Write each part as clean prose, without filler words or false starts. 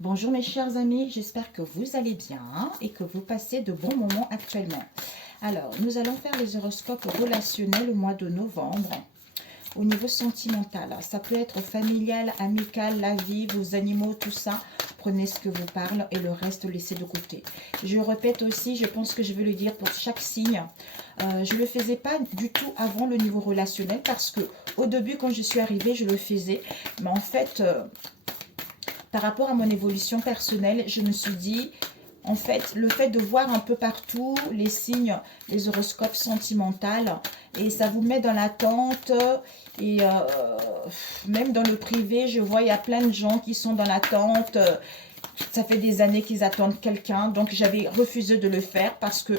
Bonjour mes chers amis, j'espère que vous allez bien et que vous passez de bons moments actuellement. Alors, nous allons faire les horoscopes relationnels au mois de novembre. Au niveau sentimental, ça peut être familial, amical, la vie, vos animaux, tout ça. Prenez ce que vous parle et le reste laissez de côté. Je répète aussi, je pense que je vais le dire pour chaque signe. Je ne le faisais pas du tout avant le niveau relationnel parce que au début quand je suis arrivée, je le faisais. Mais en fait, par rapport à mon évolution personnelle, je me suis dit, en fait, le fait de voir un peu partout les signes, les horoscopes sentimentaux, et ça vous met dans l'attente. Et même dans le privé, je vois, il y a plein de gens qui sont dans l'attente. Ça fait des années qu'ils attendent quelqu'un. Donc, j'avais refusé de le faire parce que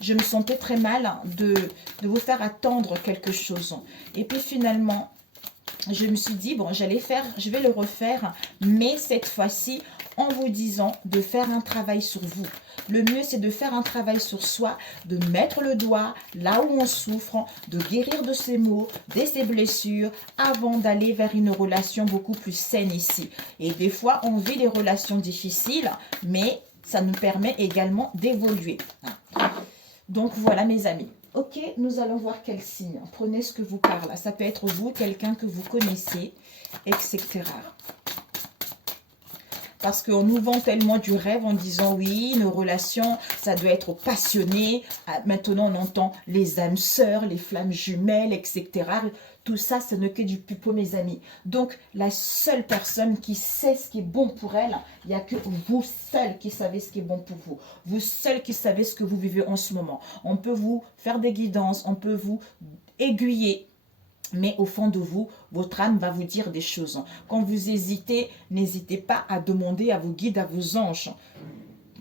je me sentais très mal de vous faire attendre quelque chose. Et puis finalement, je me suis dit, bon, je vais le refaire, mais cette fois-ci, en vous disant de faire un travail sur vous. Le mieux, c'est de faire un travail sur soi, de mettre le doigt là où on souffre, de guérir de ses maux, de ses blessures, avant d'aller vers une relation beaucoup plus saine ici. Et des fois, on vit des relations difficiles, mais ça nous permet également d'évoluer. Donc voilà mes amis. Ok, nous allons voir quel signe. Prenez ce que vous parle. Ça peut être vous, quelqu'un que vous connaissez, etc. Parce qu'on nous vend tellement du rêve en disant oui, nos relations, ça doit être passionné. Maintenant, on entend les âmes sœurs, les flammes jumelles, etc. Tout ça, ce n'est que du pipeau, mes amis. Donc, la seule personne qui sait ce qui est bon pour elle, il n'y a que vous seul qui savez ce qui est bon pour vous. Vous seul qui savez ce que vous vivez en ce moment. On peut vous faire des guidances, on peut vous aiguiller. Mais au fond de vous, votre âme va vous dire des choses. Quand vous hésitez, n'hésitez pas à demander à vos guides, à vos anges.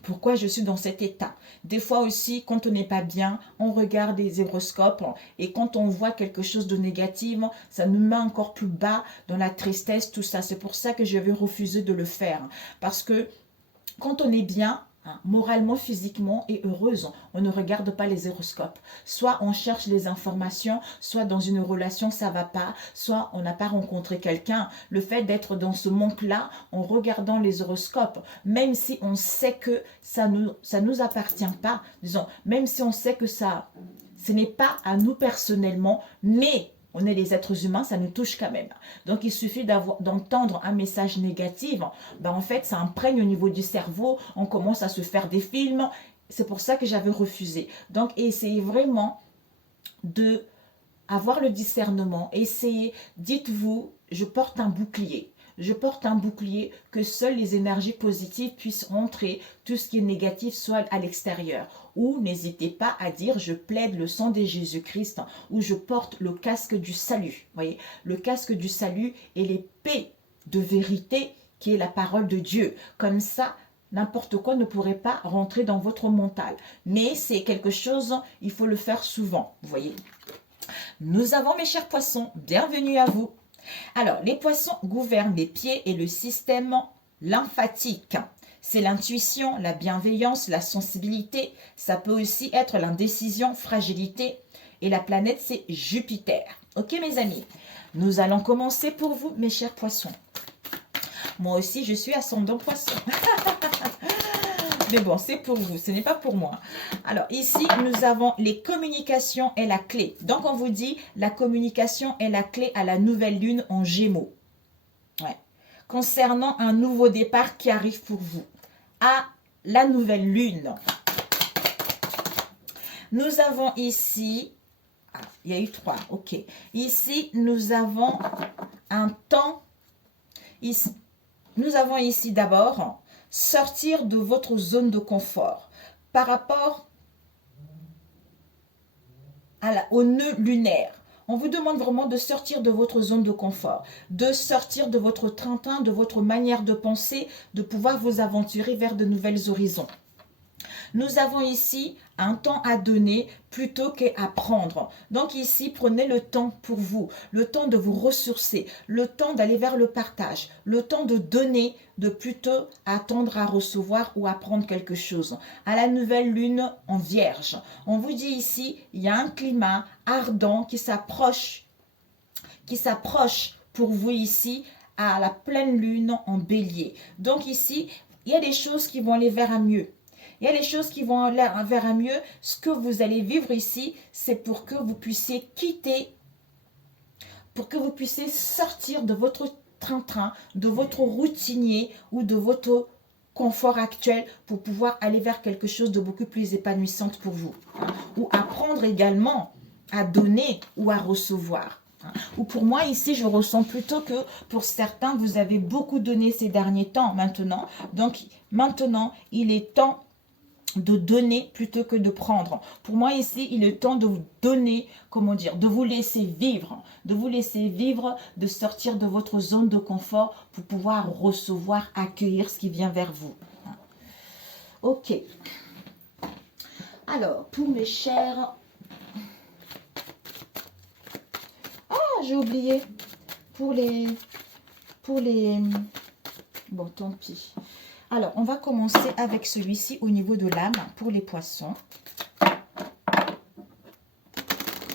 Pourquoi je suis dans cet état? Des fois aussi, quand on n'est pas bien, on regarde des horoscopes et quand on voit quelque chose de négatif, ça nous met encore plus bas dans la tristesse, tout ça. C'est pour ça que je vais refuser de le faire. Parce que quand on est bien, moralement, physiquement et heureuse, on ne regarde pas les horoscopes. Soit on cherche les informations, soit dans une relation ça va pas, soit on n'a pas rencontré quelqu'un. Le fait d'être dans ce manque-là, en regardant les horoscopes, même si on sait que ça nous appartient pas, disons, même si on sait que ce n'est pas à nous personnellement, mais on est les êtres humains, ça nous touche quand même. Donc, il suffit d'entendre un message négatif. Ben, en fait, ça imprègne au niveau du cerveau. On commence à se faire des films. C'est pour ça que j'avais refusé. Donc, essayez vraiment de avoir le discernement. Essayez, dites-vous, je porte un bouclier. Je porte un bouclier, que seules les énergies positives puissent rentrer, tout ce qui est négatif soit à l'extérieur. Ou n'hésitez pas à dire je plaide le sang de Jésus-Christ, ou je porte le casque du salut. Voyez, le casque du salut et l'épée de vérité qui est la parole de Dieu. Comme ça, n'importe quoi ne pourrait pas rentrer dans votre mental. Mais c'est quelque chose, il faut le faire souvent. Vous voyez. Nous avons, mes chers poissons, bienvenue à vous. Alors, les poissons gouvernent les pieds et le système lymphatique. C'est l'intuition, la bienveillance, la sensibilité. Ça peut aussi être l'indécision, fragilité. Et la planète, c'est Jupiter. Ok, mes amis? Nous allons commencer pour vous, mes chers poissons. Moi aussi, je suis ascendant poisson. Mais bon, c'est pour vous, ce n'est pas pour moi. Alors ici, nous avons les communications et la clé. Donc on vous dit, la communication est la clé à la nouvelle lune en Gémeaux. Ouais. Concernant un nouveau départ qui arrive pour vous. À la nouvelle lune. Nous avons ici, il y a eu 3, ok. Ici, nous avons un temps. Ici, nous avons ici d'abord sortir de votre zone de confort par rapport au nœud lunaire. On vous demande vraiment de sortir de votre zone de confort, de sortir de votre train-train, de votre manière de penser, de pouvoir vous aventurer vers de nouvelles horizons. Nous avons ici un temps à donner plutôt qu'à prendre. Donc ici, prenez le temps pour vous, le temps de vous ressourcer, le temps d'aller vers le partage, le temps de donner, de plutôt attendre à recevoir ou à prendre quelque chose. À la nouvelle lune en Vierge, on vous dit ici, il y a un climat ardent qui s'approche pour vous ici à la pleine lune en bélier. Donc ici, il y a des choses qui vont aller vers un mieux. Il y a des choses qui vont aller vers un mieux. Ce que vous allez vivre ici, c'est pour que vous puissiez quitter, pour que vous puissiez sortir de votre train-train, de votre routinier ou de votre confort actuel pour pouvoir aller vers quelque chose de beaucoup plus épanouissant pour vous. Ou apprendre également à donner ou à recevoir. Ou pour moi ici, je ressens plutôt que pour certains, vous avez beaucoup donné ces derniers temps maintenant. Donc maintenant, il est temps de donner plutôt que de prendre. Pour moi ici, il est temps de vous donner, comment dire, de vous laisser vivre, de sortir de votre zone de confort pour pouvoir recevoir, accueillir ce qui vient vers vous. Ok. Alors, pour mes chers... Ah, j'ai oublié. Pour les... Bon, tant pis. Alors, on va commencer avec celui-ci au niveau de l'âme pour les poissons.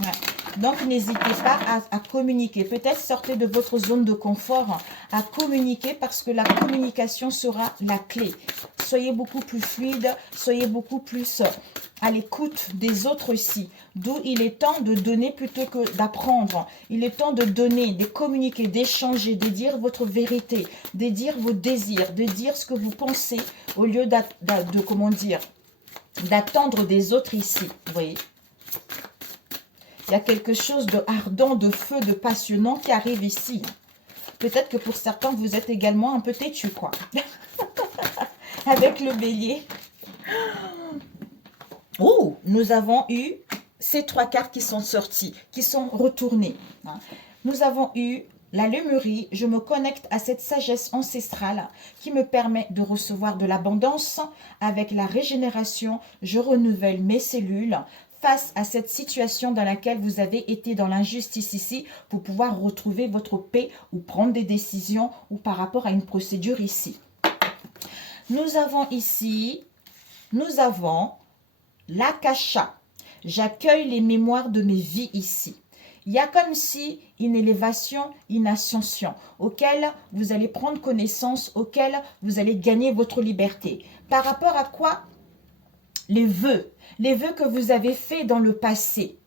Ouais. Donc, n'hésitez pas à communiquer. Peut-être sortez de votre zone de confort à communiquer parce que la communication sera la clé. Soyez beaucoup plus fluide, soyez beaucoup plus à l'écoute des autres ici. D'où il est temps de donner plutôt que d'apprendre. Il est temps de donner, de communiquer, d'échanger, de dire votre vérité, de dire vos désirs, de dire ce que vous pensez au lieu comment dire, d'attendre des autres ici. Vous voyez ? Il y a quelque chose de ardent, de feu, de passionnant qui arrive ici. Peut-être que pour certains, vous êtes également un peu têtu, quoi. Avec le bélier. Oh, nous avons eu ces 3 cartes qui sont sorties, qui sont retournées. Nous avons eu la Lémurie. Je me connecte à cette sagesse ancestrale qui me permet de recevoir de l'abondance. Avec la régénération, je renouvelle mes cellules face à cette situation dans laquelle vous avez été dans l'injustice ici pour pouvoir retrouver votre paix ou prendre des décisions ou par rapport à une procédure ici. Nous avons ici, l'Akasha. J'accueille les mémoires de mes vies ici. Il y a comme si une élévation, une ascension auquel vous allez prendre connaissance, auquel vous allez gagner votre liberté. Par rapport à quoi? Les vœux que vous avez faits dans le passé,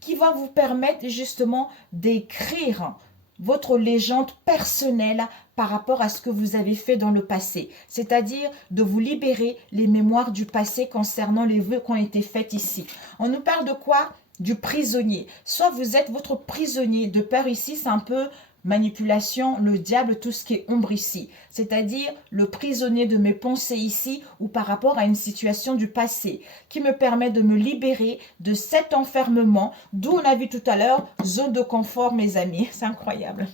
qui va vous permettre justement d'écrire votre légende personnelle par rapport à ce que vous avez fait dans le passé. C'est-à-dire de vous libérer les mémoires du passé concernant les vœux qui ont été faits ici. On nous parle de quoi? Du prisonnier. Soit vous êtes votre prisonnier de peur ici, c'est un peu manipulation, le diable, tout ce qui est ombre ici. C'est-à-dire le prisonnier de mes pensées ici ou par rapport à une situation du passé qui me permet de me libérer de cet enfermement, d'où on a vu tout à l'heure, zone de confort mes amis. C'est incroyable.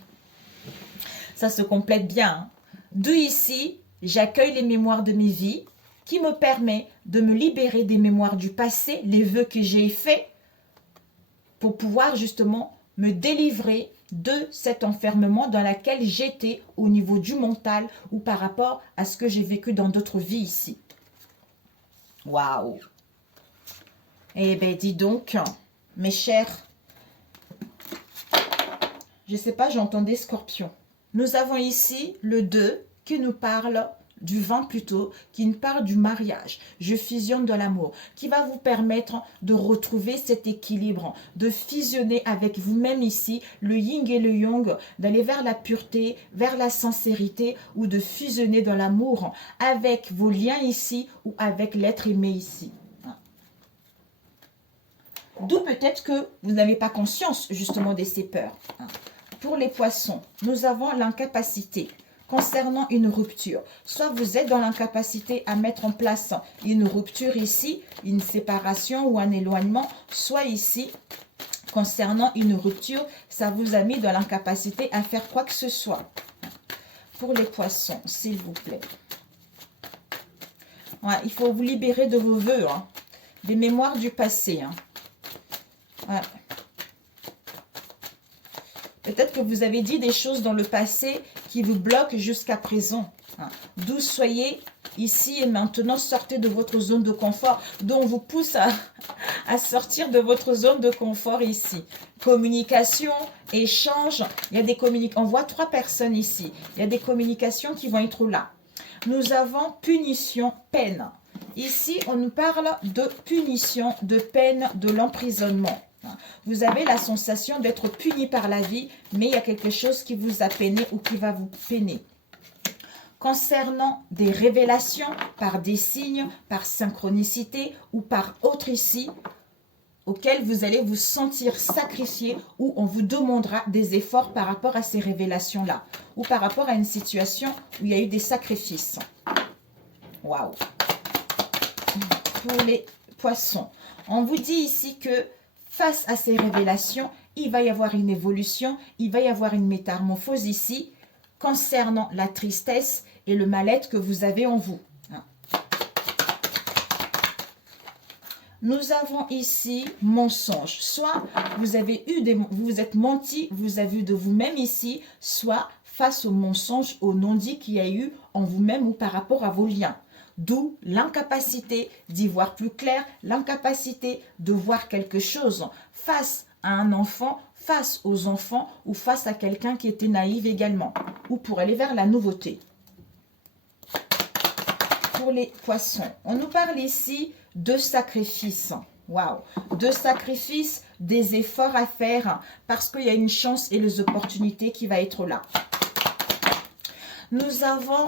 Ça se complète bien. Hein? D'où ici, j'accueille les mémoires de mes vies qui me permet de me libérer des mémoires du passé, les vœux que j'ai faits pour pouvoir justement me délivrer de cet enfermement dans lequel j'étais au niveau du mental ou par rapport à ce que j'ai vécu dans d'autres vies ici. Waouh! Eh bien, dis donc, mes chers, je ne sais pas, j'entendais Scorpion. Nous avons ici le 2 qui nous parle du vin plutôt, qui nous parle du mariage. Je fusionne de l'amour, qui va vous permettre de retrouver cet équilibre, de fusionner avec vous-même ici, le yin et le yang, d'aller vers la pureté, vers la sincérité, ou de fusionner dans l'amour avec vos liens ici, ou avec l'être aimé ici. D'où peut-être que vous n'avez pas conscience justement de ces peurs. Pour les poissons, nous avons l'incapacité concernant une rupture. Soit vous êtes dans l'incapacité à mettre en place une rupture ici, une séparation ou un éloignement, soit ici, concernant une rupture, ça vous a mis dans l'incapacité à faire quoi que ce soit. Pour les poissons, s'il vous plaît. Ouais, il faut vous libérer de vos vœux, hein, des mémoires du passé. Hein. Ouais. Peut-être que vous avez dit des choses dans le passé qui vous bloquent jusqu'à présent. hein. D'où soyez ici et maintenant, sortez de votre zone de confort, dont on vous pousse à sortir de votre zone de confort ici. Communication, échange, il y a des communications, on voit 3 personnes ici, il y a des communications qui vont être là. Nous avons punition, peine. Ici, on nous parle de punition, de peine, de l'emprisonnement. Vous avez la sensation d'être puni par la vie, mais il y a quelque chose qui vous a peiné ou qui va vous peiner. Concernant des révélations par des signes, par synchronicité ou par autre ici, auquel vous allez vous sentir sacrifié ou on vous demandera des efforts par rapport à ces révélations-là ou par rapport à une situation où il y a eu des sacrifices. Waouh! Pour les poissons, on vous dit ici que face à ces révélations, il va y avoir une évolution, il va y avoir une métamorphose ici concernant la tristesse et le mal-être que vous avez en vous. Nous avons ici mensonge. Soit vous avez eu vous vous êtes menti, vous avez vu de vous-même ici, soit face au mensonge, au non-dit qu'il y a eu en vous-même ou par rapport à vos liens. D'où l'incapacité d'y voir plus clair, l'incapacité de voir quelque chose face à un enfant, face aux enfants ou face à quelqu'un qui était naïf également, ou pour aller vers la nouveauté. Pour les poissons, on nous parle ici de sacrifices. Waouh! De sacrifices, des efforts à faire parce qu'il y a une chance et les opportunités qui va être là. Nous avons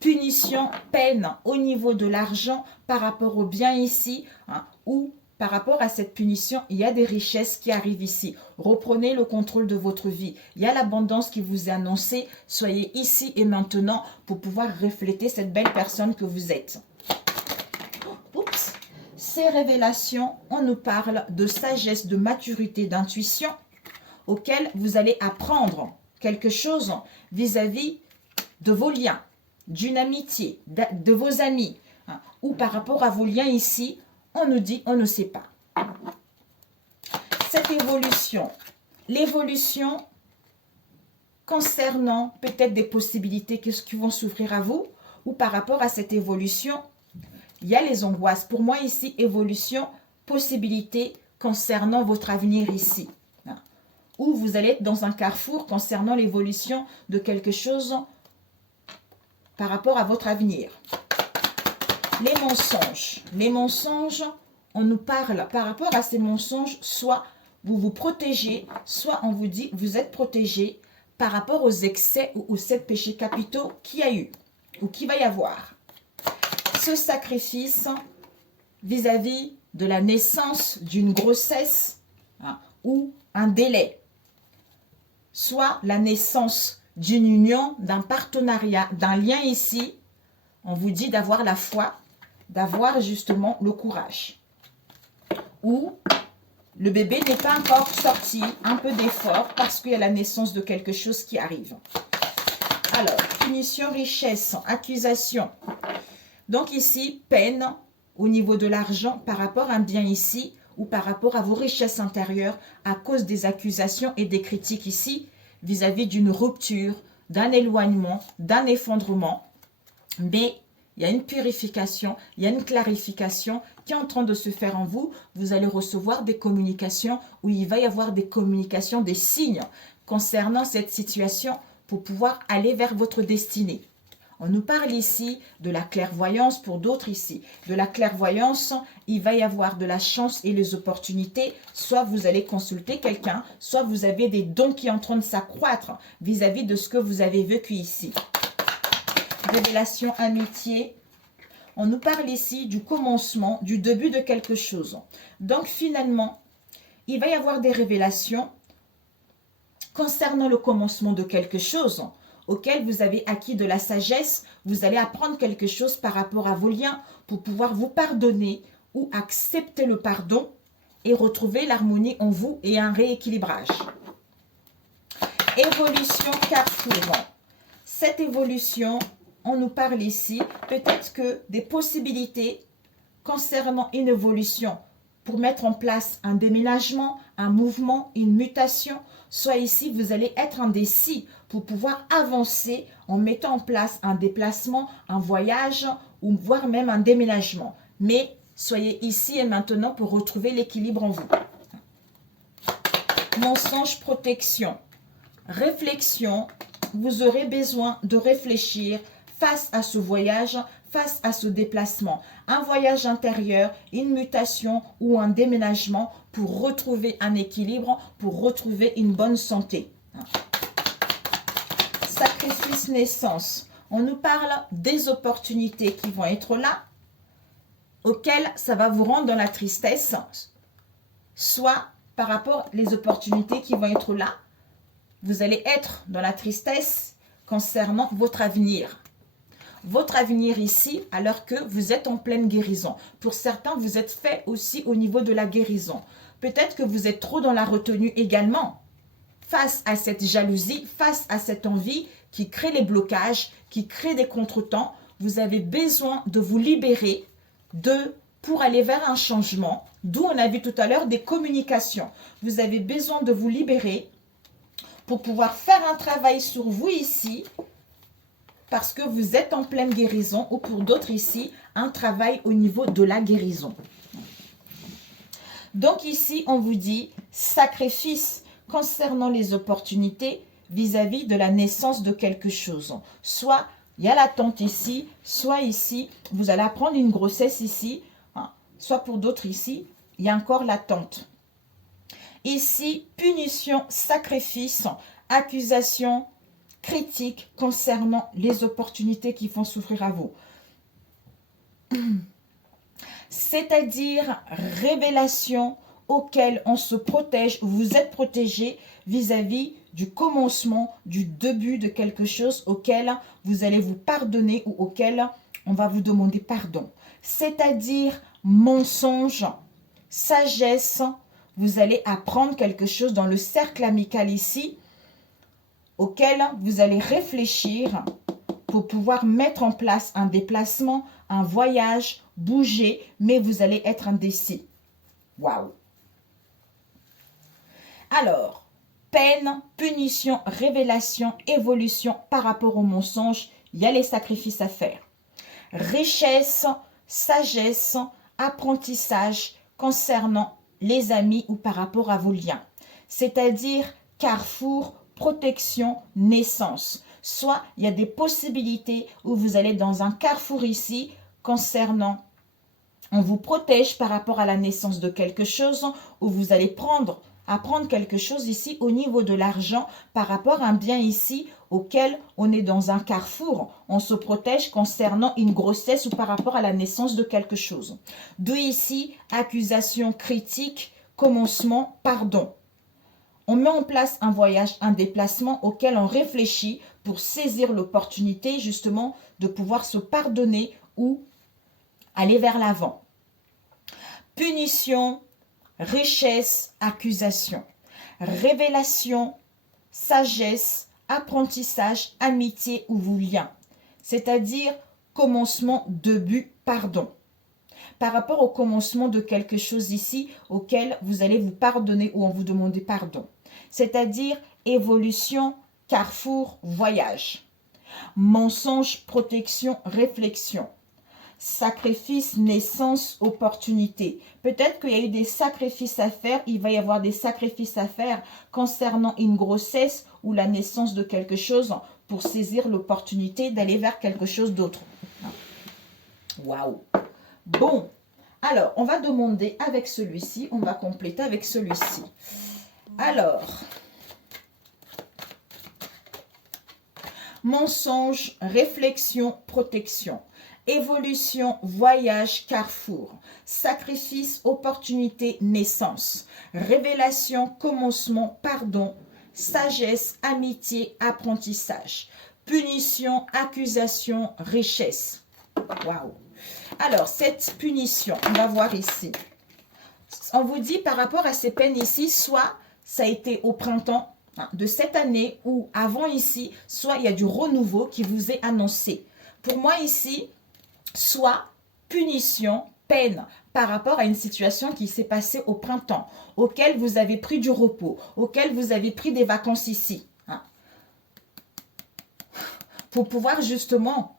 punition, peine au niveau de l'argent par rapport au bien ici, ou par rapport à cette punition, il y a des richesses qui arrivent ici. Reprenez le contrôle de votre vie. Il y a l'abondance qui vous est annoncée. Soyez ici et maintenant pour pouvoir refléter cette belle personne que vous êtes. Oups. Ces révélations, on nous parle de sagesse, de maturité, d'intuition, auquel vous allez apprendre quelque chose vis-à-vis de vos liens, d'une amitié, de vos amis, ou par rapport à vos liens ici, on nous dit, on ne sait pas. Cette évolution, l'évolution concernant peut-être des possibilités qui vont s'ouvrir à vous, ou par rapport à cette évolution, il y a les angoisses. Pour moi ici, évolution, possibilité concernant votre avenir ici. Ou vous allez être dans un carrefour concernant l'évolution de quelque chose par rapport à votre avenir. Les mensonges, on nous parle par rapport à ces mensonges, soit vous vous protégez, soit on vous dit vous êtes protégé par rapport aux excès ou aux 7 péchés capitaux qu'il y a eu ou qu'il va y avoir. Ce sacrifice vis-à-vis de la naissance d'une grossesse ou un délai, soit la naissance d'une union, d'un partenariat, d'un lien ici, on vous dit d'avoir la foi, d'avoir justement le courage. Ou le bébé n'est pas encore sorti, un peu d'effort parce qu'il y a la naissance de quelque chose qui arrive. Alors, punition, richesse, accusation. Donc ici, peine au niveau de l'argent par rapport à un bien ici ou par rapport à vos richesses intérieures à cause des accusations et des critiques ici vis-à-vis d'une rupture, d'un éloignement, d'un effondrement. Mais il y a une purification, il y a une clarification qui est en train de se faire en vous. Vous allez recevoir des communications où il va y avoir des communications, des signes concernant cette situation pour pouvoir aller vers votre destinée. On nous parle ici de la clairvoyance pour d'autres ici. De la clairvoyance, il va y avoir de la chance et les opportunités. Soit vous allez consulter quelqu'un, soit vous avez des dons qui sont en train de s'accroître vis-à-vis de ce que vous avez vécu ici. Révélation, amitié. On nous parle ici du commencement, du début de quelque chose. Donc finalement, il va y avoir des révélations concernant le commencement de quelque chose auquel vous avez acquis de la sagesse. Vous allez apprendre quelque chose par rapport à vos liens pour pouvoir vous pardonner ou accepter le pardon et retrouver l'harmonie en vous et un rééquilibrage. Évolution, carrefour. Cette évolution, on nous parle ici, peut-être que des possibilités concernant une évolution pour mettre en place un déménagement, un mouvement, une mutation. Soit ici, vous allez être indécis pour pouvoir avancer en mettant en place un déplacement, un voyage ou voire même un déménagement. Mais soyez ici et maintenant pour retrouver l'équilibre en vous. Mensonge, protection. Réflexion, vous aurez besoin de réfléchir face à ce voyage, face à ce déplacement. Un voyage intérieur, une mutation ou un déménagement pour retrouver un équilibre, pour retrouver une bonne santé. Sacrifice, naissance. On nous parle des opportunités qui vont être là, auxquelles ça va vous rendre dans la tristesse, soit par rapport aux opportunités qui vont être là, vous allez être dans la tristesse concernant votre avenir. Votre avenir ici, alors que vous êtes en pleine guérison. Pour certains, vous êtes fait aussi au niveau de la guérison. Peut-être que vous êtes trop dans la retenue également. Face à cette jalousie, face à cette envie qui crée les blocages, qui crée des contretemps, vous avez besoin de vous libérer pour aller vers un changement, d'où on a vu tout à l'heure des communications. Vous avez besoin de vous libérer pour pouvoir faire un travail sur vous ici, parce que vous êtes en pleine guérison, ou pour d'autres ici, un travail au niveau de la guérison. Donc ici, on vous dit sacrifice concernant les opportunités vis-à-vis de la naissance de quelque chose. Soit il y a l'attente ici, soit ici, vous allez apprendre une grossesse ici, soit pour d'autres ici, il y a encore l'attente. Ici, punition, sacrifice, accusation, critique concernant les opportunités qui font souffrir à vous. C'est-à-dire révélation auquel on se protège, vous êtes protégé vis-à-vis du commencement, du début de quelque chose auquel vous allez vous pardonner ou auquel on va vous demander pardon. C'est-à-dire mensonge, sagesse, vous allez apprendre quelque chose dans le cercle amical ici, auquel vous allez réfléchir pour pouvoir mettre en place un déplacement, un voyage, bouger, mais vous allez être indécis. Waouh! Alors, peine, punition, révélation, évolution par rapport au mensonge, il y a les sacrifices à faire. Richesse, sagesse, apprentissage concernant les amis ou par rapport à vos liens. C'est-à-dire carrefour, protection, naissance. Soit il y a des possibilités où vous allez dans un carrefour ici concernant, on vous protège par rapport à la naissance de quelque chose, où vous allez apprendre quelque chose ici au niveau de l'argent par rapport à un bien ici auquel on est dans un carrefour. On se protège concernant une grossesse ou par rapport à la naissance de quelque chose. D'où ici, accusation, critique, commencement, pardon. On met en place un voyage, un déplacement auquel on réfléchit pour saisir l'opportunité justement de pouvoir se pardonner ou aller vers l'avant. Punition, richesse, accusation, révélation, sagesse, apprentissage, amitié ou vos liens. C'est-à-dire commencement, début, pardon. Par rapport au commencement de quelque chose ici auquel vous allez vous pardonner ou on vous demander pardon. C'est-à-dire évolution, carrefour, voyage. Mensonge, protection, réflexion. Sacrifice, naissance, opportunité. Peut-être qu'il y a eu des sacrifices à faire, il va y avoir des sacrifices à faire concernant une grossesse ou la naissance de quelque chose pour saisir l'opportunité d'aller vers quelque chose d'autre. Waouh! Bon, alors on va demander avec celui-ci, on va compléter avec celui-ci. Alors, mensonge, réflexion, protection. Évolution, voyage, carrefour. Sacrifice, opportunité, naissance. Révélation, commencement, pardon. Sagesse, amitié, apprentissage. Punition, accusation, richesse. Waouh! Alors, cette punition, on va voir ici. On vous dit par rapport à ces peines ici, soit ça a été au printemps de cette année ou avant ici, soit il y a du renouveau qui vous est annoncé. Pour moi ici, soit punition, peine par rapport à une situation qui s'est passée au printemps, auquel vous avez pris du repos, auquel vous avez pris des vacances ici. Hein, pour pouvoir justement,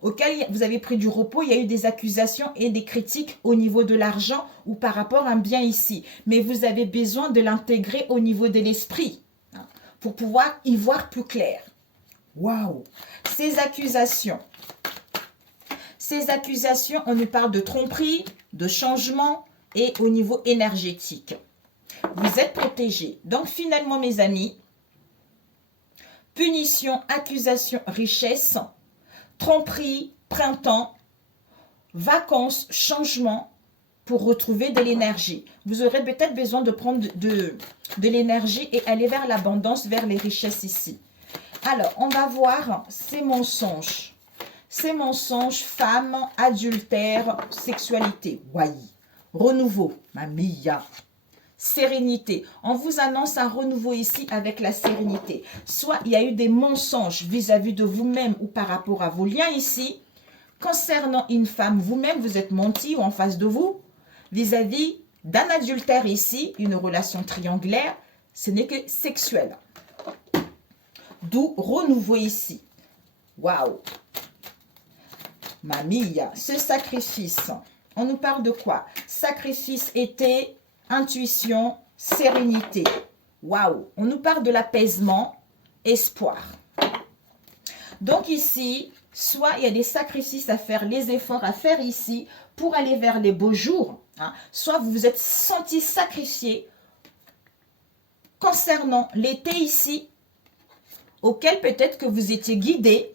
auquel vous avez pris du repos, il y a eu des accusations et des critiques au niveau de l'argent ou par rapport à un bien ici. Mais vous avez besoin de l'intégrer au niveau de l'esprit hein, pour pouvoir y voir plus clair. Waouh! Ces accusations, on nous parle de tromperie, de changement et au niveau énergétique. Vous êtes protégés. Donc finalement, mes amis, punition, accusation, richesse, tromperie, printemps, vacances, changement pour retrouver de l'énergie. Vous aurez peut-être besoin de prendre de l'énergie et aller vers l'abondance, vers les richesses ici. Alors, on va voir ces mensonges. Ces mensonges, femmes, adultère, sexualité. Oui. Renouveau, mamia. Sérénité. On vous annonce un renouveau ici avec la sérénité. Soit il y a eu des mensonges vis-à-vis de vous-même ou par rapport à vos liens ici. Concernant une femme, vous-même, vous êtes menti ou en face de vous. Vis-à-vis d'un adultère ici, une relation triangulaire, ce n'est que sexuel. D'où renouveau ici. Waouh! Mamia, ce sacrifice, on nous parle de quoi? Sacrifice, été, intuition, sérénité. Waouh! On nous parle de l'apaisement, espoir. Donc ici, soit il y a des sacrifices à faire, les efforts à faire ici pour aller vers les beaux jours. Hein, soit vous vous êtes senti sacrifié concernant l'été ici, auquel peut-être que vous étiez guidé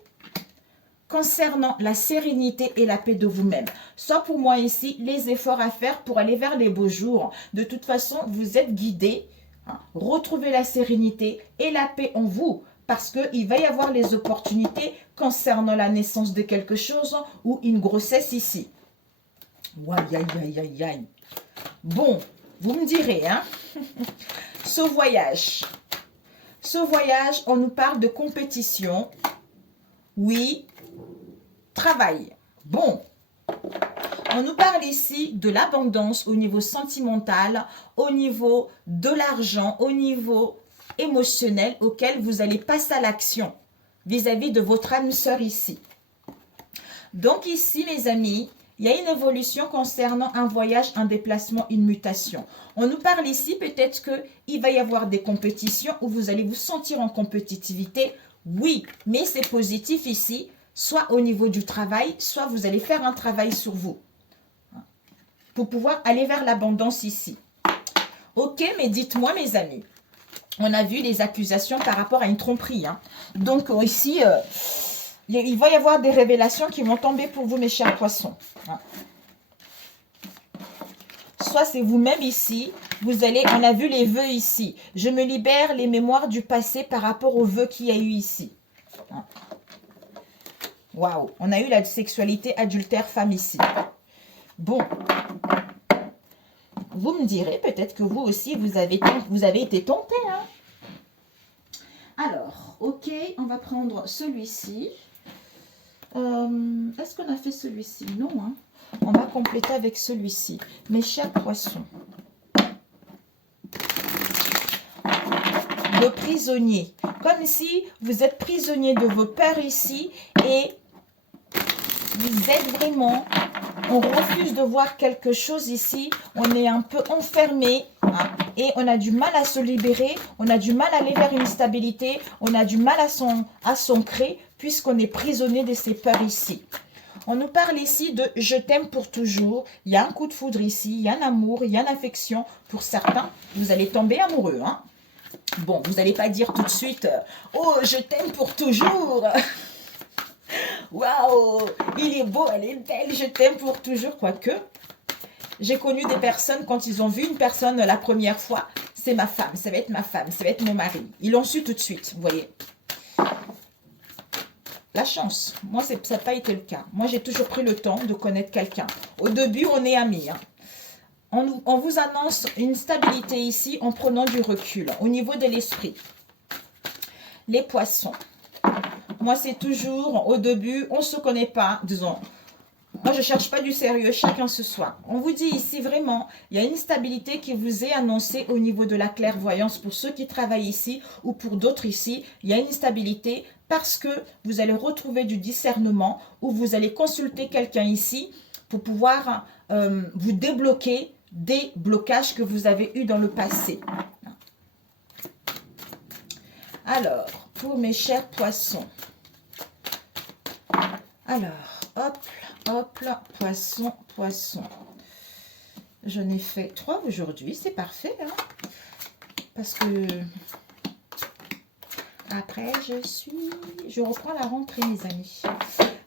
concernant la sérénité et la paix de vous-même. Soit pour moi ici, les efforts à faire pour aller vers les beaux jours. De toute façon, vous êtes guidé. Hein, retrouvez la sérénité et la paix en vous. Parce qu'il va y avoir les opportunités concernant la naissance de quelque chose ou une grossesse ici. Aïe, aïe, aïe, aïe, aïe. Bon, vous me direz, hein. Ce voyage, on nous parle de compétition. Oui. Travail. Bon. On nous parle ici de l'abondance au niveau sentimental, au niveau de l'argent, au niveau émotionnel auquel vous allez passer à l'action vis-à-vis de votre âme sœur ici. Donc ici, mes amis, il y a une évolution concernant un voyage, un déplacement, une mutation. On nous parle ici peut-être qu'il va y avoir des compétitions où vous allez vous sentir en compétitivité. Oui, mais c'est positif ici, soit au niveau du travail, soit vous allez faire un travail sur vous pour pouvoir aller vers l'abondance ici. Ok, mais dites-moi, mes amis, on a vu les accusations par rapport à une tromperie. Hein. Donc ici, il va y avoir des révélations qui vont tomber pour vous, mes chers poissons. Hein. Soit c'est vous-même ici, vous allez, on a vu les vœux ici. Je me libère les mémoires du passé par rapport aux vœux qu'il y a eu ici. Hein. Waouh, on a eu la sexualité adultère femme ici. Bon, vous me direz peut-être que vous aussi, vous avez été tenté. Hein. Alors, ok, on va prendre celui-ci. Est-ce qu'on a fait celui-ci? Non, hein. On va compléter avec celui-ci. Mes chers poissons. Le prisonnier. Comme si vous êtes prisonnier de vos peurs ici et vous êtes vraiment... On refuse de voir quelque chose ici. On est un peu enfermé hein, et on a du mal à se libérer. On a du mal à aller vers une stabilité. On a du mal à s'ancrer puisqu'on est prisonnier de ces peurs ici. On nous parle ici de « je t'aime pour toujours ». Il y a un coup de foudre ici. Il y a un amour, il y a une affection. Pour certains, vous allez tomber amoureux. Hein. Bon, vous n'allez pas dire tout de suite « oh, je t'aime pour toujours ». Waouh, il est beau, elle est belle, je t'aime pour toujours. Quoique, j'ai connu des personnes, quand ils ont vu une personne la première fois, c'est ma femme, ça va être ma femme, ça va être mon mari. Ils l'ont su tout de suite, vous voyez. La chance, moi, ça n'a pas été le cas. Moi, j'ai toujours pris le temps de connaître quelqu'un. Au début, on est amis. Hein. On vous annonce une stabilité ici en prenant du recul au niveau de l'esprit. Les poissons. Moi, c'est toujours, au début, on ne se connaît pas, disons. Moi, je ne cherche pas du sérieux, chacun ce soit. On vous dit ici vraiment, il y a une stabilité qui vous est annoncée au niveau de la clairvoyance pour ceux qui travaillent ici ou pour d'autres ici. Il y a une stabilité parce que vous allez retrouver du discernement ou vous allez consulter quelqu'un ici pour pouvoir vous débloquer des blocages que vous avez eus dans le passé. Alors, pour mes chers poissons, alors, hop, hop, là, poisson, poisson. Je n'ai fait 3 aujourd'hui, c'est parfait, hein, parce que après, je reprends la rentrée, mes amis.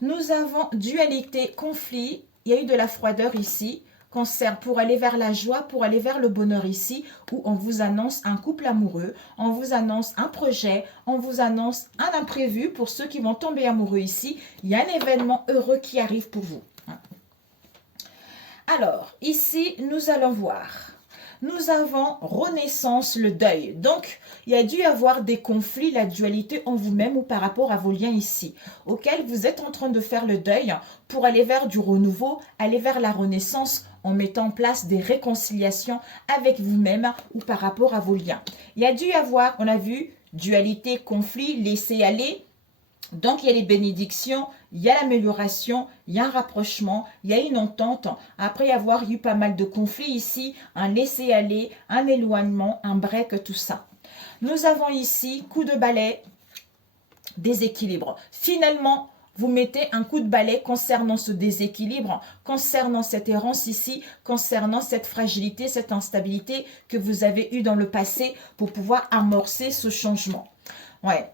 Nous avons dualité, conflit, il y a eu de la froideur ici, concert pour aller vers la joie, pour aller vers le bonheur ici, où on vous annonce un couple amoureux, on vous annonce un projet, on vous annonce un imprévu pour ceux qui vont tomber amoureux ici. Il y a un événement heureux qui arrive pour vous. Alors, ici, nous allons voir. Nous avons renaissance, le deuil. Donc, il y a dû y avoir des conflits, la dualité en vous-même ou par rapport à vos liens ici, auxquels vous êtes en train de faire le deuil pour aller vers du renouveau, aller vers la renaissance en mettant en place des réconciliations avec vous-même ou par rapport à vos liens. Il y a dû y avoir, on a vu, dualité, conflit, laisser aller. Donc, il y a les bénédictions, il y a l'amélioration, il y a un rapprochement, il y a une entente. Après y avoir eu pas mal de conflits ici, un laisser-aller, un éloignement, un break, tout ça. Nous avons ici, coup de balai, déséquilibre. Finalement, vous mettez un coup de balai concernant ce déséquilibre, concernant cette errance ici, concernant cette fragilité, cette instabilité que vous avez eue dans le passé pour pouvoir amorcer ce changement. Ouais.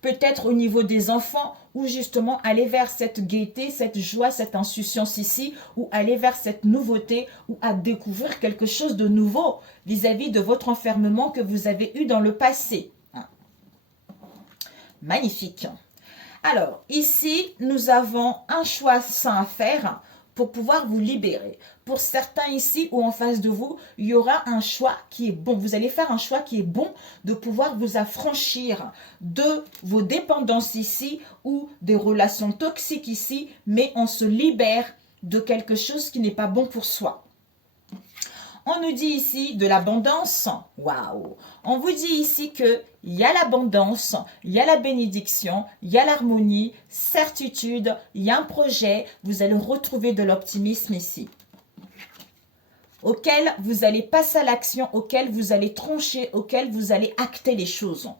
Peut-être au niveau des enfants, ou justement aller vers cette gaieté, cette joie, cette insouciance ici, ou aller vers cette nouveauté, ou à découvrir quelque chose de nouveau vis-à-vis de votre enfermement que vous avez eu dans le passé. Magnifique. Alors, ici, nous avons un choix sain à faire pour pouvoir vous libérer. Pour certains ici ou en face de vous, il y aura un choix qui est bon. Vous allez faire un choix qui est bon de pouvoir vous affranchir de vos dépendances ici ou des relations toxiques ici, mais on se libère de quelque chose qui n'est pas bon pour soi. On nous dit ici de l'abondance. Waouh! On vous dit ici qu'il y a l'abondance, il y a la bénédiction, il y a l'harmonie, certitude, il y a un projet. Vous allez retrouver de l'optimisme ici, auquel vous allez passer à l'action, auquel vous allez trancher, auquel vous allez acter les choses.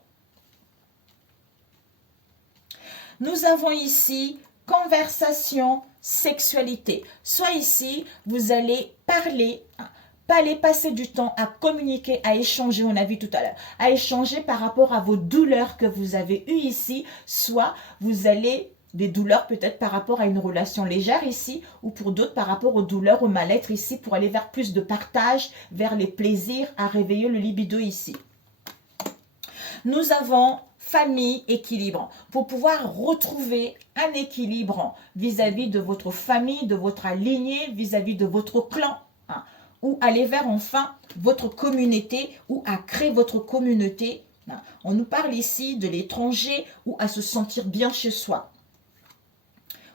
Nous avons ici conversation, sexualité. Soit ici, vous allez parler, aller passer du temps à communiquer, à échanger, on a vu tout à l'heure, à échanger par rapport à vos douleurs que vous avez eues ici, soit vous allez, des douleurs peut-être par rapport à une relation légère ici, ou pour d'autres par rapport aux douleurs, au mal-être ici, pour aller vers plus de partage, vers les plaisirs, à réveiller le libido ici. Nous avons famille, équilibre, pour pouvoir retrouver un équilibre vis-à-vis de votre famille, de votre lignée, vis-à-vis de votre clan, ou aller vers enfin votre communauté ou à créer votre communauté. On nous parle ici de l'étranger ou à se sentir bien chez soi.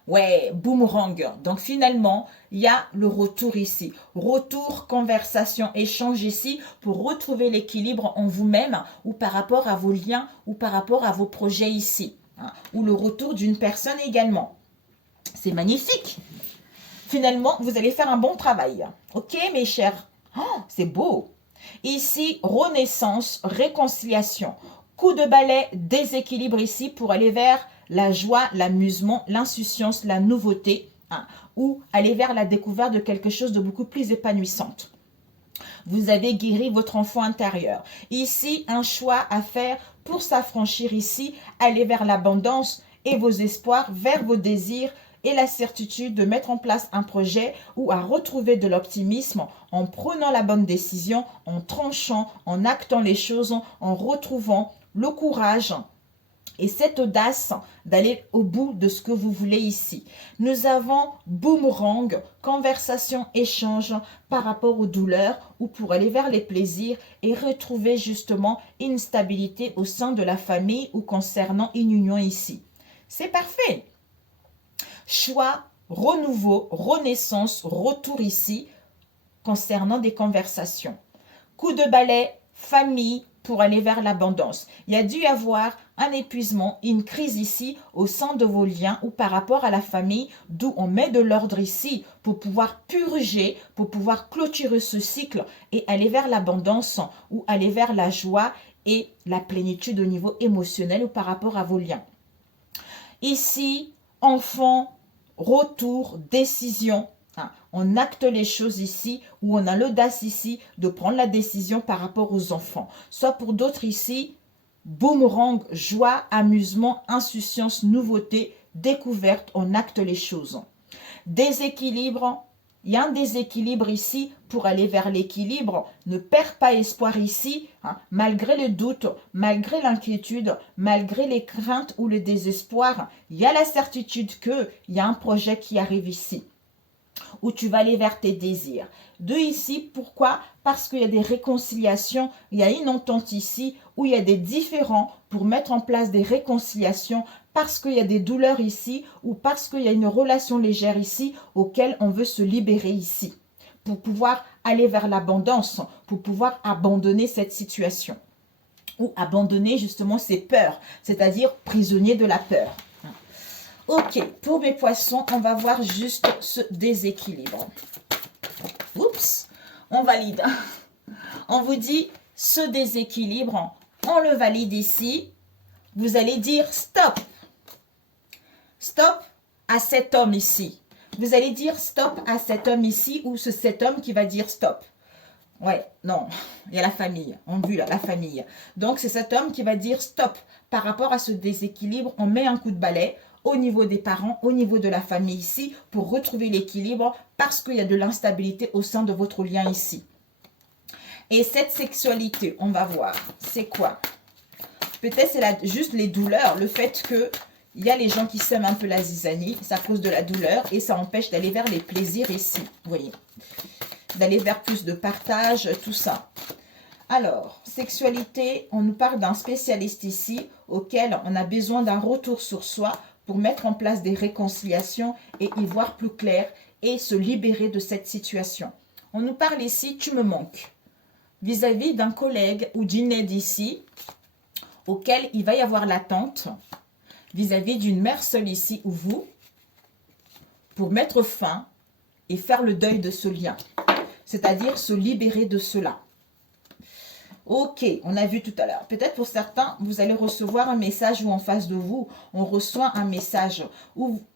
Ouais, boomerang. Donc finalement, il y a le retour ici. Retour, conversation, échange ici pour retrouver l'équilibre en vous-même ou par rapport à vos liens ou par rapport à vos projets ici. Ou le retour d'une personne également. C'est magnifique. Finalement, vous allez faire un bon travail. Ok, mes chers? Oh, c'est beau. Ici, renaissance, réconciliation. Coup de balai, déséquilibre ici pour aller vers la joie, l'amusement, l'insouciance, la nouveauté. Ou aller vers la découverte de quelque chose de beaucoup plus épanouissante. Vous avez guéri votre enfant intérieur. Ici, un choix à faire pour s'affranchir ici, aller vers l'abondance et vos espoirs, vers vos désirs, et la certitude de mettre en place un projet ou à retrouver de l'optimisme en prenant la bonne décision, en tranchant, en actant les choses, en retrouvant le courage et cette audace d'aller au bout de ce que vous voulez ici. Nous avons boomerang, conversation, échange par rapport aux douleurs ou pour aller vers les plaisirs et retrouver justement une stabilité au sein de la famille ou concernant une union ici. C'est parfait. Choix renouveau, renaissance, retour ici, concernant des conversations. Coup de balai, famille, pour aller vers l'abondance. Il y a dû y avoir un épuisement, une crise ici au sein de vos liens ou par rapport à la famille, d'où on met de l'ordre ici pour pouvoir purger, pour pouvoir clôturer ce cycle et aller vers l'abondance ou aller vers la joie et la plénitude au niveau émotionnel ou par rapport à vos liens. Ici, enfant, retour, décision. On acte les choses ici, où on a l'audace ici de prendre la décision par rapport aux enfants. Soit pour d'autres ici, boomerang, joie, amusement, insouciance, nouveauté, découverte, on acte les choses. Déséquilibre, il y a un déséquilibre ici pour aller vers l'équilibre. Ne perds pas espoir ici, malgré le doute, malgré l'inquiétude, malgré les craintes ou le désespoir. Il y a la certitude qu'il y a un projet qui arrive ici, où tu vas aller vers tes désirs. De ici, pourquoi? Parce qu'il y a des réconciliations, il y a une entente ici, où il y a des différends pour mettre en place des réconciliations, parce qu'il y a des douleurs ici, ou parce qu'il y a une relation légère ici, auquel on veut se libérer ici, pour pouvoir aller vers l'abondance, pour pouvoir abandonner cette situation, ou abandonner justement ses peurs, c'est-à-dire prisonnier de la peur. Ok, pour mes poissons, on va voir juste ce déséquilibre. Oups, on valide. On vous dit ce déséquilibre, on le valide ici. Vous allez dire stop. Stop à cet homme ici. Vous allez dire stop à cet homme ici ou c'est cet homme qui va dire stop. Ouais, non, il y a la famille, on a vu là, la famille. Donc, c'est cet homme qui va dire stop. Par rapport à ce déséquilibre, on met un coup de balai au niveau des parents, au niveau de la famille ici, pour retrouver l'équilibre parce qu'il y a de l'instabilité au sein de votre lien ici. Et cette sexualité, on va voir, c'est quoi? Peut-être c'est juste les douleurs, le fait que il y a les gens qui sèment un peu la zizanie, ça cause de la douleur et ça empêche d'aller vers les plaisirs ici, vous voyez, d'aller vers plus de partage, tout ça. Alors, sexualité, on nous parle d'un spécialiste ici auquel on a besoin d'un retour sur soi pour mettre en place des réconciliations et y voir plus clair et se libérer de cette situation. On nous parle ici, tu me manques, vis-à-vis d'un collègue ou d'une aide ici auquel il va y avoir l'attente vis-à-vis d'une mère seule ici ou vous pour mettre fin et faire le deuil de ce lien, c'est-à-dire se libérer de cela. Ok, on a vu tout à l'heure. Peut-être pour certains, vous allez recevoir un message où en face de vous, on reçoit un message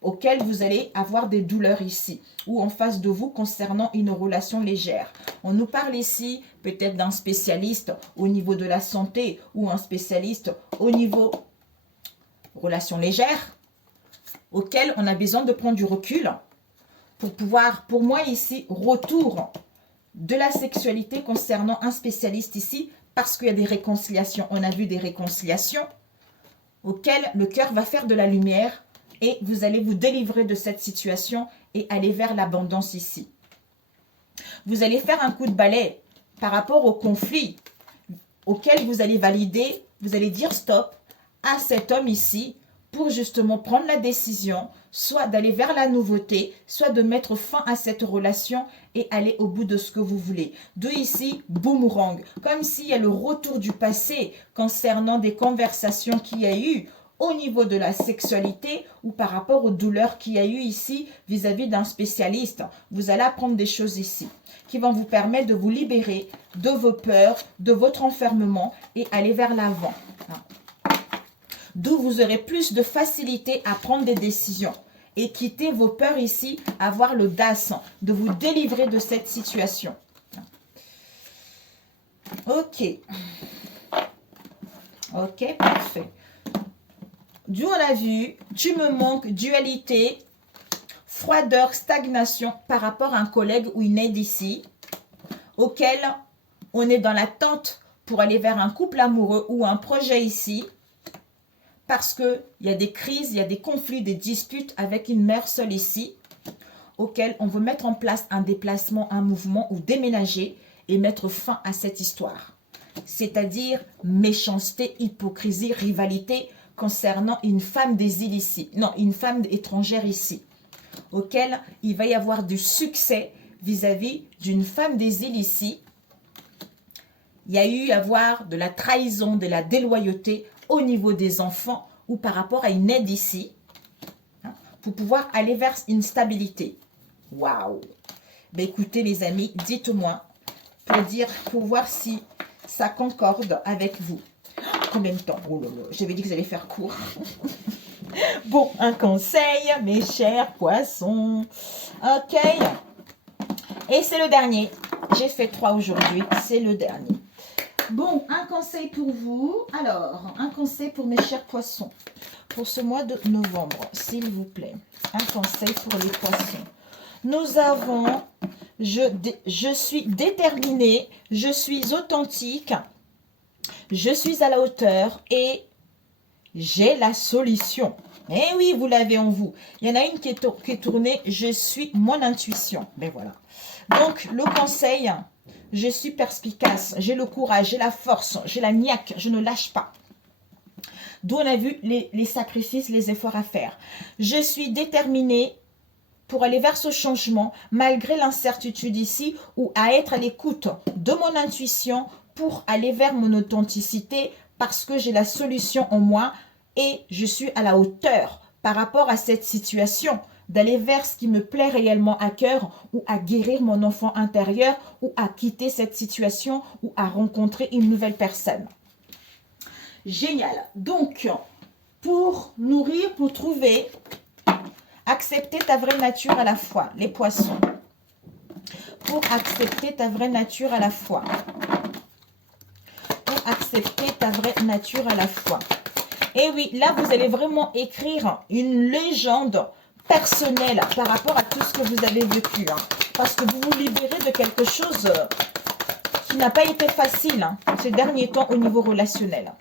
auquel vous allez avoir des douleurs ici, ou en face de vous concernant une relation légère. On nous parle ici peut-être d'un spécialiste au niveau de la santé ou un spécialiste au niveau relation légère, auquel on a besoin de prendre du recul pour pouvoir, pour moi ici, retour de la sexualité concernant un spécialiste ici, parce qu'il y a des réconciliations. On a vu des réconciliations auxquelles le cœur va faire de la lumière et vous allez vous délivrer de cette situation et aller vers l'abondance ici. Vous allez faire un coup de balai par rapport au conflit auquel vous allez valider, vous allez dire stop à cet homme ici pour justement prendre la décision, soit d'aller vers la nouveauté, soit de mettre fin à cette relation et aller au bout de ce que vous voulez. De ici, boomerang, comme s'il y a le retour du passé concernant des conversations qu'il y a eu au niveau de la sexualité ou par rapport aux douleurs qu'il y a eu ici vis-à-vis d'un spécialiste. Vous allez apprendre des choses ici qui vont vous permettre de vous libérer de vos peurs, de votre enfermement et aller vers l'avant. D'où vous aurez plus de facilité à prendre des décisions et quitter vos peurs ici, avoir l'audace de vous délivrer de cette situation. Ok. Ok, parfait. D'où on a vu, tu me manques, dualité, froideur, stagnation par rapport à un collègue ou une aide ici, auquel on est dans l'attente pour aller vers un couple amoureux ou un projet ici, parce qu'il y a des crises, il y a des conflits, des disputes avec une mère seule ici, auquel on veut mettre en place un déplacement, un mouvement ou déménager et mettre fin à cette histoire. C'est-à-dire méchanceté, hypocrisie, rivalité concernant une femme des îles ici. Non, une femme étrangère ici. auquel il va y avoir du succès vis-à-vis d'une femme des îles ici. Il y a eu à voir de la trahison, de la déloyauté au niveau des enfants ou par rapport à une aide ici, hein, pour pouvoir aller vers une stabilité. Waouh! Ben écoutez les amis, dites-moi pour voir si ça concorde avec vous. Combien de temps? Oh là là, j'avais dit que j'allais faire court. Bon, un conseil, mes chers poissons. Ok. Et c'est le dernier. J'ai fait 3 aujourd'hui, c'est le dernier. Bon, un conseil pour vous. Alors, un conseil pour mes chers poissons. Pour ce mois de novembre, s'il vous plaît. Un conseil pour les poissons. Nous avons, je suis déterminée, je suis authentique, je suis à la hauteur et j'ai la solution. Eh oui, vous l'avez en vous. Il y en a une qui est tournée, je suis mon intuition. Ben voilà. Donc, le conseil, je suis perspicace, j'ai le courage, j'ai la force, j'ai la niaque, je ne lâche pas. D'où on a vu les sacrifices, les efforts à faire. Je suis déterminée pour aller vers ce changement, malgré l'incertitude ici, ou à être à l'écoute de mon intuition pour aller vers mon authenticité, parce que j'ai la solution en moi et je suis à la hauteur par rapport à cette situation, d'aller vers ce qui me plaît réellement à cœur, ou à guérir mon enfant intérieur, ou à quitter cette situation, ou à rencontrer une nouvelle personne. Génial. Donc, pour nourrir, pour trouver, accepter ta vraie nature à la fois, les poissons. Pour accepter ta vraie nature à la fois. Pour accepter ta vraie nature à la fois. Et oui, là, vous allez vraiment écrire une légende personnelle par rapport à tout ce que vous avez vécu. Hein, parce que vous vous libérez de quelque chose qui n'a pas été facile ces derniers temps au niveau relationnel.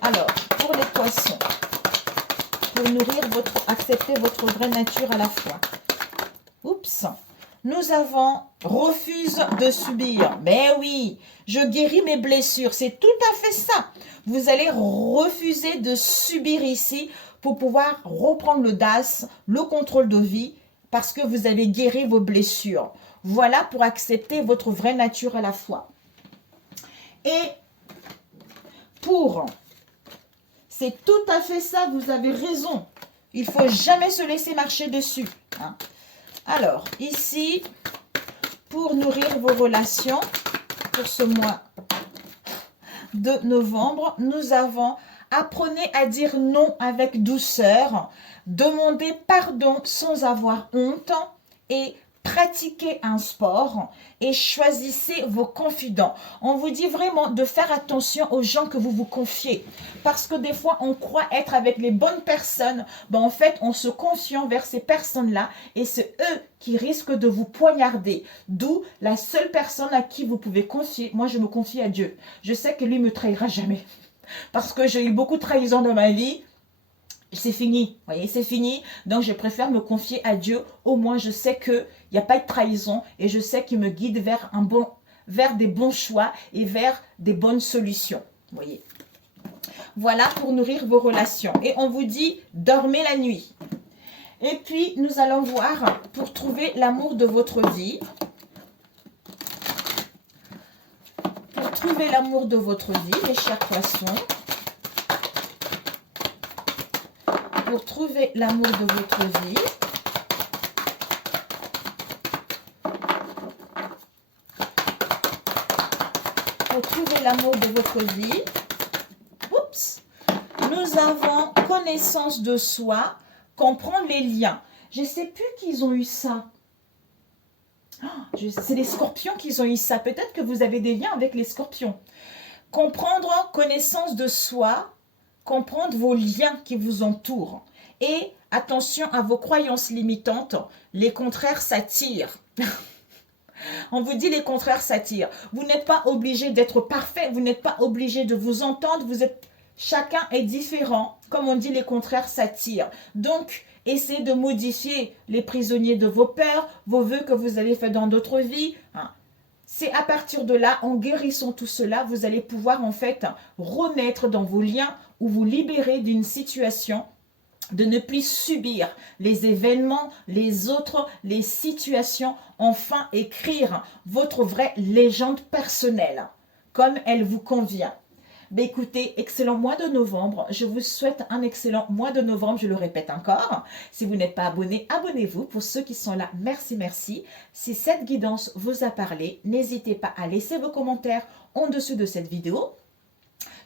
Alors, pour les poissons, pour nourrir accepter votre vraie nature à la fois. Oups. Nous avons refuse de subir. Mais oui, je guéris mes blessures. C'est tout à fait ça. Vous allez refuser de subir ici pour pouvoir reprendre l'audace, le contrôle de vie, parce que vous avez guéri vos blessures. Voilà pour accepter votre vraie nature à la fois. Et pour, c'est tout à fait ça, vous avez raison. Il ne faut jamais se laisser marcher dessus. Hein. Alors, ici, pour nourrir vos relations, pour ce mois de novembre, nous avons apprenez à dire non avec douceur, demandez pardon sans avoir honte et pratiquez un sport et choisissez vos confidents. On vous dit vraiment de faire attention aux gens que vous vous confiez. Parce que des fois, on croit être avec les bonnes personnes. Ben, en fait, on se confie vers ces personnes-là et c'est eux qui risquent de vous poignarder. D'où la seule personne à qui vous pouvez confier. Moi, je me confie à Dieu. Je sais que lui ne me trahira jamais. Parce que j'ai eu beaucoup de trahisons dans ma vie. C'est fini, vous voyez, c'est fini. Donc, je préfère me confier à Dieu. Au moins, je sais qu'il n'y a pas de trahison et je sais qu'il me guide vers des bons choix et vers des bonnes solutions. Vous voyez. Voilà pour nourrir vos relations. Et on vous dit, dormez la nuit. Et puis, nous allons voir pour trouver l'amour de votre vie. Pour trouver l'amour de votre vie, mes chers poissons. Pour trouver l'amour de votre vie. Pour trouver l'amour de votre vie. Oups. Nous avons connaissance de soi, comprendre les liens. Je ne sais plus qu'ils ont eu ça. C'est les scorpions qui ont eu ça. Peut-être que vous avez des liens avec les scorpions. Comprendre connaissance de soi, comprendre vos liens qui vous entourent. Et attention à vos croyances limitantes. Les contraires s'attirent. On vous dit les contraires s'attirent. Vous n'êtes pas obligé d'être parfait. Vous n'êtes pas obligé de vous entendre. Chacun est différent. Comme on dit, les contraires s'attirent. Donc, essayez de modifier les prisonniers de vos peurs, vos vœux que vous avez fait dans d'autres vies. C'est à partir de là, en guérissant tout cela, vous allez pouvoir en fait renaître dans vos liens ou vous libérer d'une situation de ne plus subir les événements, les autres, les situations. Enfin, écrire votre vraie légende personnelle, comme elle vous convient. Ben écoutez, excellent mois de novembre. Je vous souhaite un excellent mois de novembre. Je le répète encore. Si vous n'êtes pas abonné, abonnez-vous. Pour ceux qui sont là, merci, merci. Si cette guidance vous a parlé, n'hésitez pas à laisser vos commentaires en dessous de cette vidéo.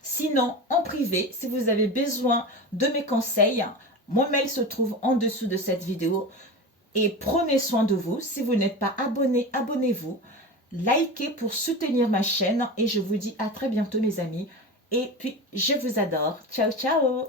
Sinon, en privé, si vous avez besoin de mes conseils, mon mail se trouve en dessous de cette vidéo. Et prenez soin de vous. Si vous n'êtes pas abonné, abonnez-vous. Likez pour soutenir ma chaîne. Et je vous dis à très bientôt mes amis. Et puis, je vous adore. Ciao, ciao